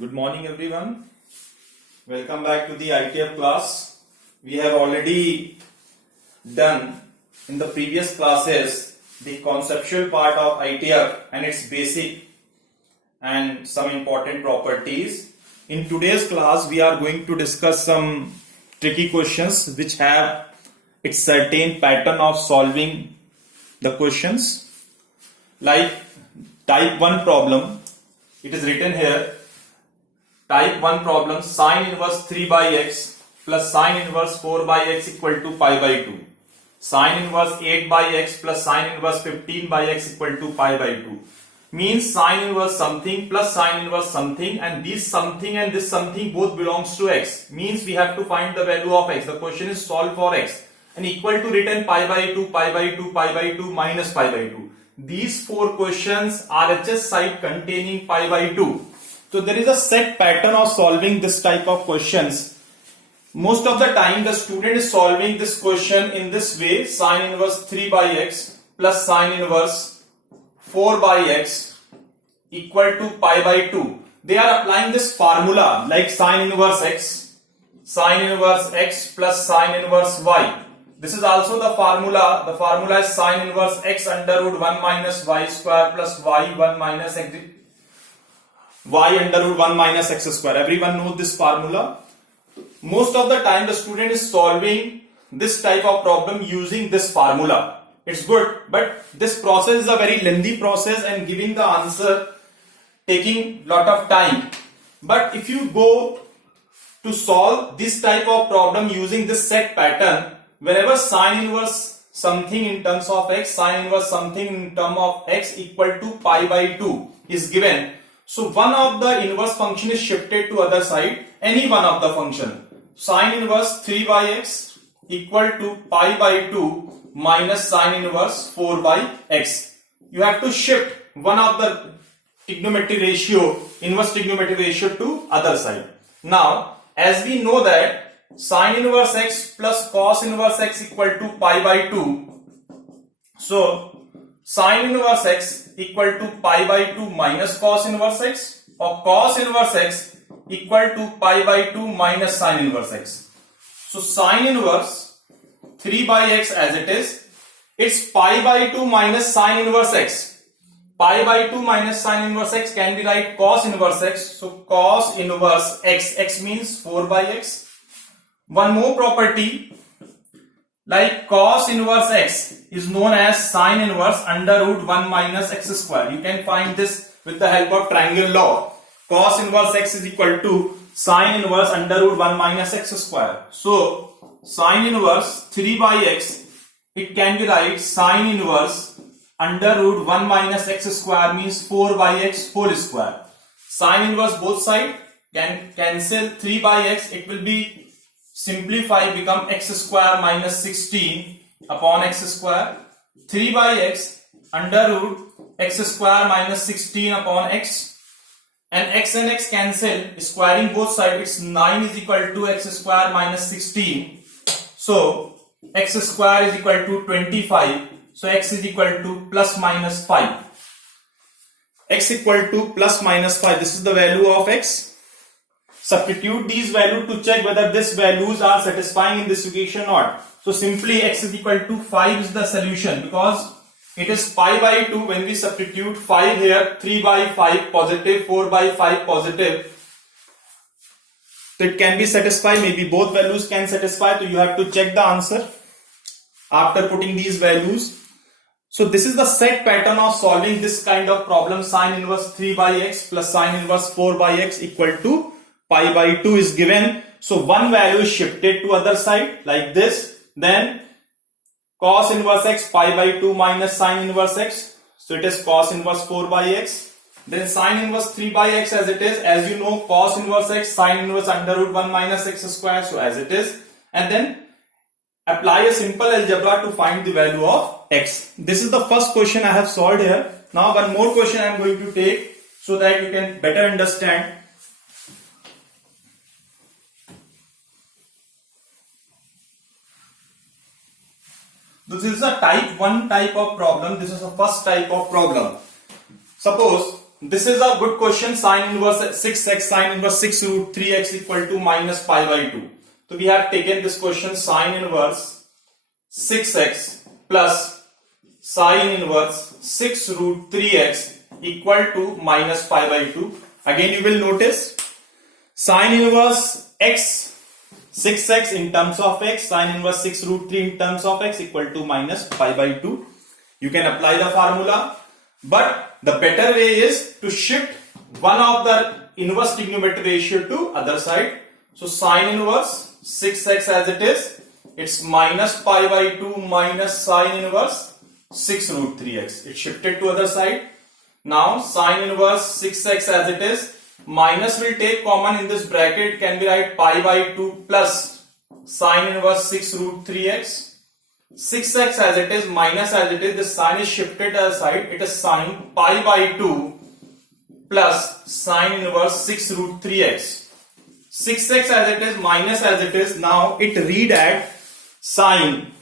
Good morning everyone. Welcome back to the ITF class. We have already done in the previous classes the conceptual part of ITF and its basic and some important properties. In today's class we are going to discuss some tricky questions which have its certain pattern of solving the questions. Like type 1 problem, it is written here. Type 1 problem, sine inverse 3 by x plus sine inverse 4 by x equal to pi by 2. Sine inverse 8 by x plus sine inverse 15 by x equal to pi by 2. Means sine inverse something plus sine inverse something, and this something and this something both belongs to x. Means we have to find the value of x. The question is solved for x. And equal to written pi by 2, pi by 2, pi by 2 minus pi by 2. These 4 questions RHS side containing pi by 2. So there is a set pattern of solving this type of questions. Most of the time the student is solving this question in this way: sine inverse 3 by x plus sine inverse 4 by x equal to pi by 2. They are applying this formula like sine inverse x plus sine inverse y. This is also the formula. The formula is sine inverse x under root 1 minus y square plus y 1 minus x y under root 1 minus x square. Everyone knows this formula. Most of the time the student is solving this type of problem using this formula. It's good, but this process is a very lengthy process and giving the answer taking lot of time. But if you go to solve this type of problem using this set pattern, whenever sine inverse something in terms of x, sine inverse something in terms of x equal to pi by 2 is given, so one of the inverse function is shifted to other side, any one of the function. Sine inverse 3 by x equal to pi by 2 minus sine inverse 4 by x. You have to shift one of the trigonometry ratio, inverse trigonometry ratio to other side. Now, as we know that sine inverse x plus cos inverse x equal to pi by 2. So, sine inverse x equal to pi by 2 minus cos inverse x, or cos inverse x equal to pi by 2 minus sine inverse x. So sine inverse 3 by x as it is, it's pi by 2 minus sine inverse x. Pi by 2 minus sine inverse x can be write cos inverse x. So cos inverse x, x means 4 by x. One more property, like cos inverse x is known as sine inverse under root 1 minus x square. You can find this with the help of triangle law. Cos inverse x is equal to sine inverse under root 1 minus x square. So sine inverse 3 by x, it can be write sine inverse under root 1 minus x square means 4 by x whole square. Sine inverse both side can cancel 3 by x, it will be simplify, become x square minus 16 upon x square. 3 by x under root x square minus 16 upon x, and x cancel, squaring both sides, it's 9 is equal to x square minus 16. So x square is equal to 25. So x is equal to plus minus 5. X equal to plus minus 5. This is the value of x. Substitute these values to check whether these values are satisfying in this equation or not. So simply x is equal to 5 is the solution, because it is pi by 2. When we substitute 5 here, 3 by 5 positive, 4 by 5 positive, so it can be satisfied. Maybe both values can satisfy. So you have to check the answer after putting these values. So this is the set pattern of solving this kind of problem. Sine inverse 3 by x plus sine inverse 4 by x equal to pi by 2 is given. So one value is shifted to other side like this. Then cos inverse x pi by 2 minus sine inverse x. So it is cos inverse 4 by x. Then sine inverse 3 by x as it is. As you know, cos inverse x sine inverse under root 1 minus x square. So as it is. And then apply a simple algebra to find the value of x. This is the first question I have solved here. Now one more question I am going to take so that you can better understand. This is a type 1 type of problem. This is the first type of problem. Suppose this is a good question. Sine inverse 6x, sine inverse 6 root 3x equal to minus pi by 2. So we have taken this question, sine inverse 6x plus sine inverse 6 root 3x equal to minus pi by 2. Again you will notice sine inverse x 6x in terms of x, sine inverse 6 root 3 in terms of x equal to minus pi by 2. You can apply the formula, but the better way is to shift one of the inverse trigonometry ratio to other side. So sine inverse 6x as it is, it's minus pi by 2 minus sine inverse 6 root 3x. It's shifted to other side. Now sine inverse 6x as it is, minus will take common in this bracket, can be write pi by 2 plus sine inverse 6 root 3x. 6x as it is, minus as it is, the sign is shifted aside, it is sine pi by 2 plus sine inverse 6 root 3x. 6x as it is, minus as it is, now it read at sine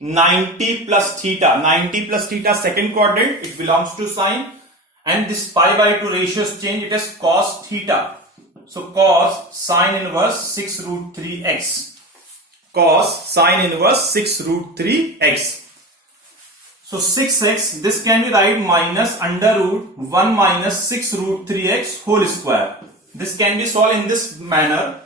90 plus theta. 90 plus theta second quadrant, it belongs to sine, and this pi by 2 ratios change, it is cos theta. So cos sine inverse 6 root 3x. Cos sine inverse 6 root 3x. So 6x, this can be write minus under root 1 minus 6 root 3x whole square. This can be solved in this manner.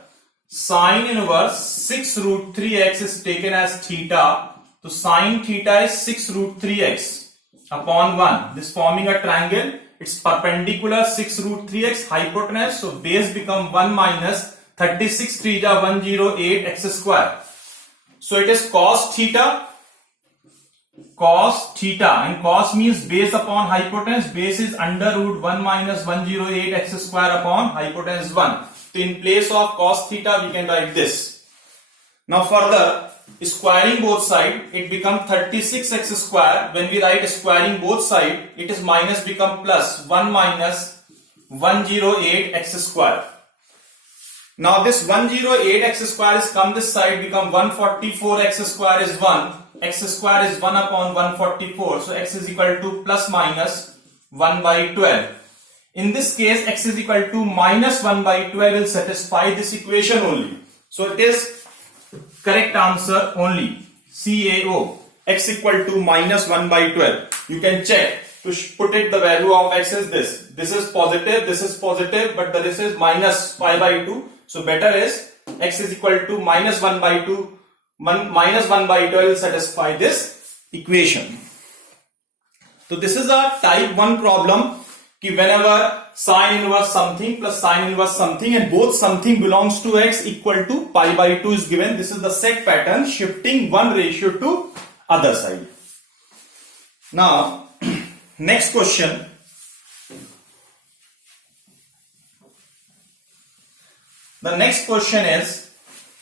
Sine inverse 6 root 3x is taken as theta. So sine theta is 6 root 3x upon 1. This forming a triangle. It's perpendicular 6 root 3x hypotenuse. So base become 1 minus 36 3 is 108 x square. So it is cos theta, and cos means base upon hypotenuse. Base is under root 1 minus 108 x square upon hypotenuse 1. So in place of cos theta we can write this. Now further, squaring both sides, it becomes 36 x square. When we write squaring both sides, it is minus become plus 1 minus 108 x square. Now this 108 x square is come this side, become 144 x square is 1. X square is 1 upon 144. So x is equal to plus minus 1 by 12. In this case, x is equal to minus 1 by 12 will satisfy this equation only. So it is correct answer only. CAO. X equal to minus 1 by 12. You can check. To put it, the value of x is this. This is positive, but this is minus pi by 2. So better is x is equal to minus 1 by 2, minus 1 by 12 will satisfy this equation. So this is a type 1 problem. Whenever sine inverse something plus sine inverse something and both something belongs to x equal to pi by 2 is given. This is the set pattern, shifting one ratio to other side. Now next question. The next question is,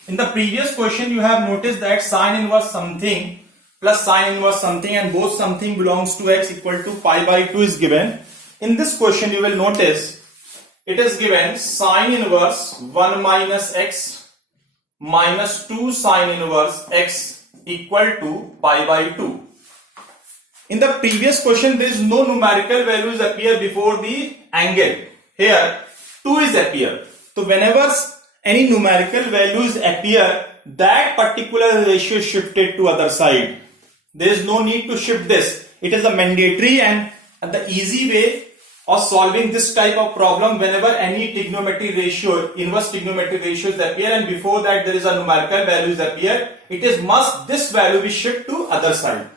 in the previous question you have noticed that sine inverse something plus sine inverse something and both something belongs to x equal to pi by 2 is given. In this question you will notice it is given sine inverse 1 minus x minus 2 sine inverse x equal to pi by 2. In the previous question there is no numerical values appear before the angle. Here 2 is appear. So whenever any numerical values appear, that particular ratio is shifted to other side. There is no need to shift this. It is a mandatory and the easy way of solving this type of problem. Whenever any trigonometry ratio, inverse trigonometry ratios appear and before that there is a numerical values appear, it is must this value be shifted to other side.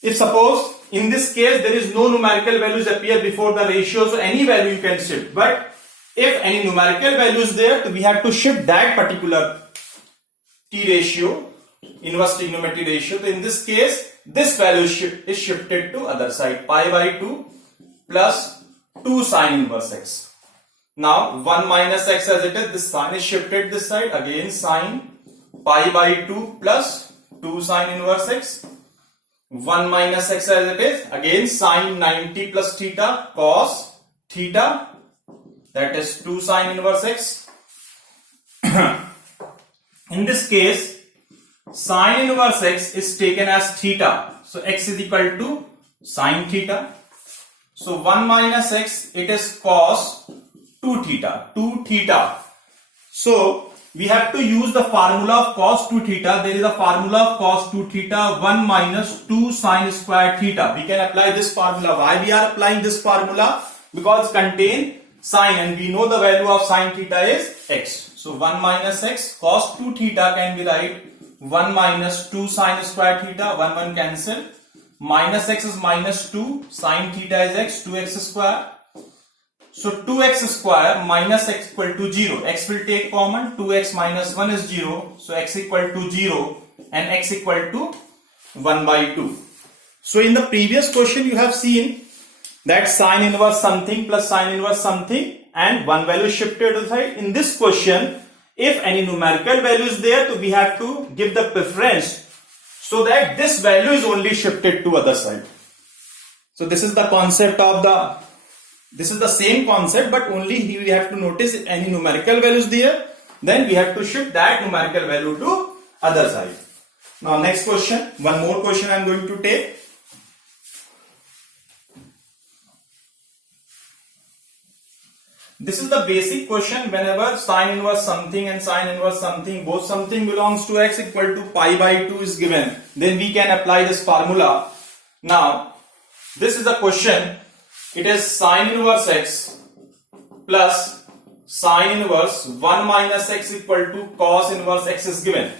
If suppose in this case there is no numerical values appear before the ratio, so any value you can shift. But if any numerical value is there, we have to shift that particular T ratio, inverse trigonometry ratio. So in this case, this value is shifted to other side, pi by 2 plus 2 sine inverse x. Now 1 minus x as it is, this sign is shifted this side, again sine pi by 2 plus 2 sine inverse x. 1 minus x as it is, again sine 90 plus theta cos theta, that is 2 sine inverse x. In this case, sine inverse x is taken as theta. So x is equal to sine theta. So 1 minus x, it is cos 2 theta. 2 theta. So we have to use the formula of cos 2 theta. There is a formula of cos 2 theta 1 minus 2 sine square theta. We can apply this formula. Why we are applying this formula? Because it contain sine and we know the value of sine theta is x. So 1 minus x cos 2 theta can be write 1 minus 2 sine square theta. 1 cancel. Minus x is minus 2. Sine theta is x. 2x square. So 2x square minus x equal to 0. X will take common. 2x minus 1 is 0. So x equal to 0 and x equal to 1 by 2. So in the previous question you have seen that sine inverse something plus sine inverse something and one value is shifted to the side. In this question, if any numerical value is there, so we have to give the preference so that this value is only shifted to other side. So this is the concept of this is the same concept, but only we have to notice if any numerical values there, then we have to shift that numerical value to other side. Now next question, one more question I am going to take. This is the basic question. Whenever sine inverse something and sine inverse something, both something belongs to x equal to pi by 2 is given, then we can apply this formula. Now this is a question. It is sine inverse x plus sine inverse 1 minus x equal to cos inverse x is given.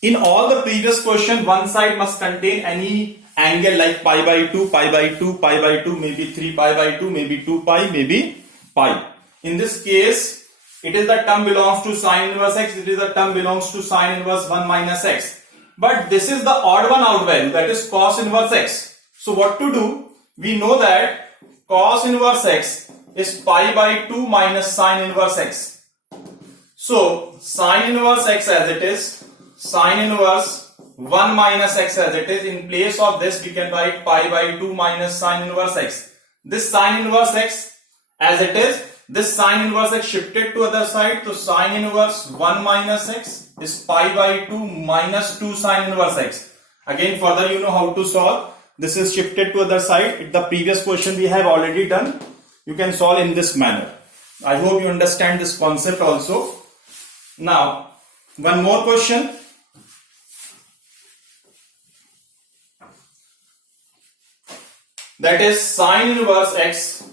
In all the previous question, one side must contain any angle like pi by 2, pi by 2, pi by 2, maybe 3 pi by 2, maybe 2 pi, maybe pi. In this case, it is the term belongs to sine inverse x, it is the term belongs to sine inverse 1 minus x. But this is the odd one out value, that is cos inverse x. So what to do? We know that cos inverse x is pi by 2 minus sine inverse x. So sine inverse x as it is, sine inverse 1 minus x as it is. In place of this, we can write pi by 2 minus sine inverse x. This sine inverse x as it is, this sine inverse x shifted to other side. So sine inverse 1 minus x is pi by 2 minus 2 sine inverse x. Again, further you know how to solve. This is shifted to other side. The previous question we have already done. You can solve in this manner. I hope you understand this concept also. Now, one more question. That is sine inverse x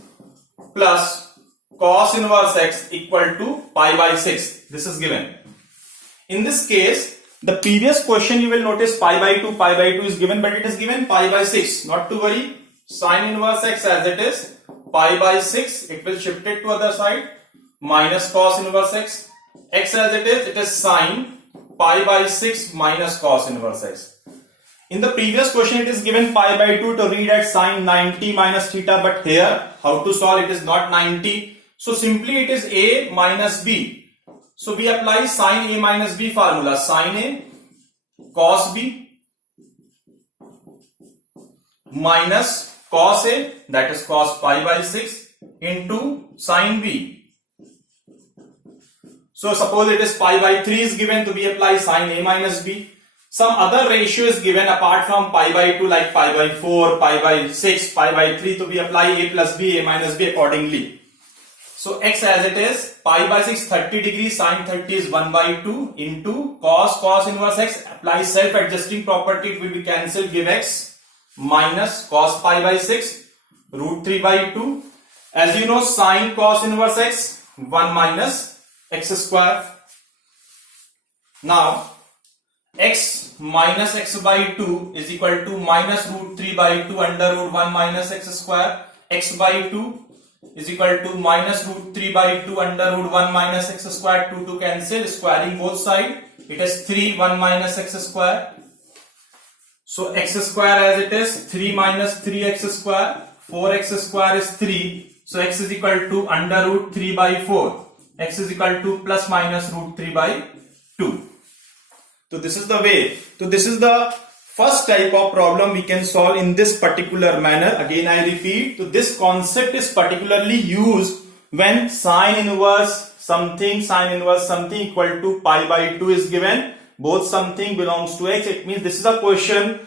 plus cos inverse x equal to pi by 6. This is given. In this case, the previous question you will notice pi by 2 is given, but it is given pi by 6. Not to worry. Sine inverse x as it is, pi by 6, it will shift it to other side, minus cos inverse x. X as it is sine pi by 6 minus cos inverse x. In the previous question it is given pi by 2 to read as sine 90 minus theta, but here how to solve? It is not 90. So simply it is a minus b. So we apply sine a minus b formula. Sine a cos b minus cos a, that is cos pi by 6, into sine b. So suppose it is pi by 3 is given, to be apply sine a minus b. Some other ratio is given apart from pi by 2, like pi by 4, pi by 6, pi by 3, to be apply a plus b, a minus b accordingly. So x as it is, pi by 6 30 degrees, sine 30 is 1 by 2 into cos inverse x, apply self-adjusting property, it will be cancelled, give x minus cos pi by 6 root 3 by 2. As you know, sine cos inverse x 1 minus x square. Now x minus x by 2 is equal to minus root 3 by 2 under root 1 minus x square. X by 2 is equal to minus root 3 by 2 under root 1 minus x square. 2 to cancel, squaring both sides, it is 3 1 minus x square. So x square as it is 3 minus 3x square, 4x square is 3. So x is equal to under root 3 by 4. X is equal to plus minus root 3 by 2. So this is the way. So this is the first type of problem we can solve in this particular manner. Again I repeat, so this concept is particularly used when sine inverse something equal to pi by 2 is given. Both something belongs to x. It means this is a question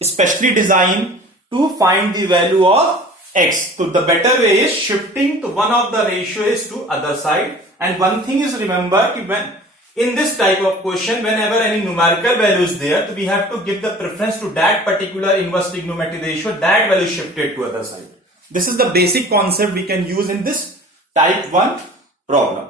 especially designed to find the value of x. So the better way is shifting to one of the ratio is to other side. And one thing is remember when in this type of question, whenever any numerical value is there, so we have to give the preference to that particular inverse trigonometric ratio, that value shifted to other side. This is the basic concept we can use in this type 1 problem.